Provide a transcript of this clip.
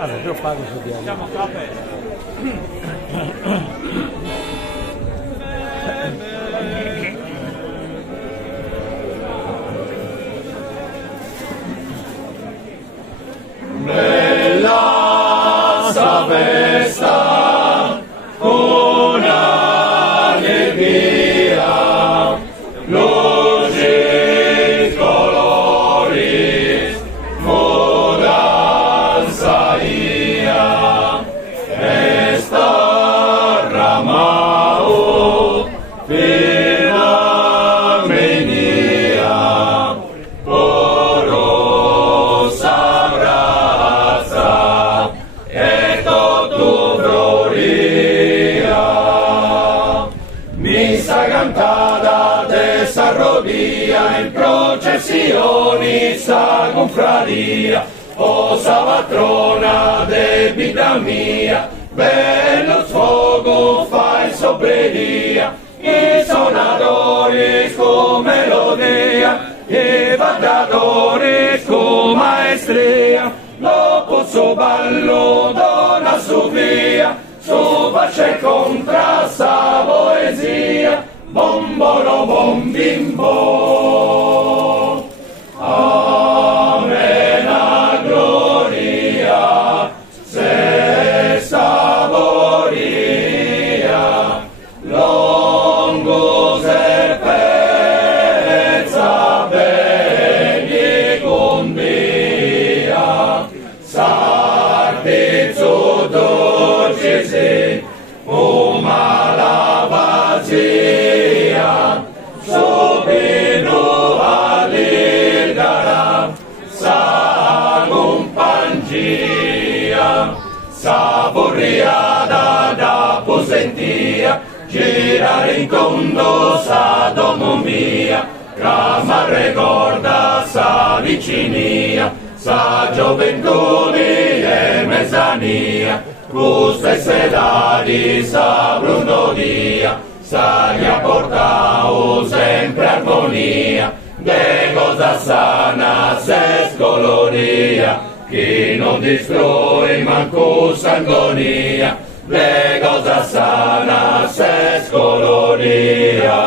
Allora, io pago su di Siamo qua aperti. Bella sta festa, con allegria, luci, colori, mudanza ia, esta ramao, fina menia, porosa brasa, ecco tu gloria. Misa cantada de esa rodilla en procesioni sa confraria, osa patrona de vita mia, bello sfogo fai sobreria, i sonatori con melodia, i ballatori con maestria, lo posso ballo dona su via, su pace contra sa poesia, bombolo bom bimbo. Amena gloria, se saboria, longo serpezza begli cumbia, sartizzo dolcisi, malavazia, subinu all'idara, sagum pangia, saporiada da posentia, girare in tondo sa domo mia, Rama ricorda sa vicinia, sa gioventù e mezzania, gusta e sedadi sa Bruno dia, sa gli ha portato sempre armonia, de cosa sana se scoloria, chi non distrui manco sangonia, de cosa sana se scoloria.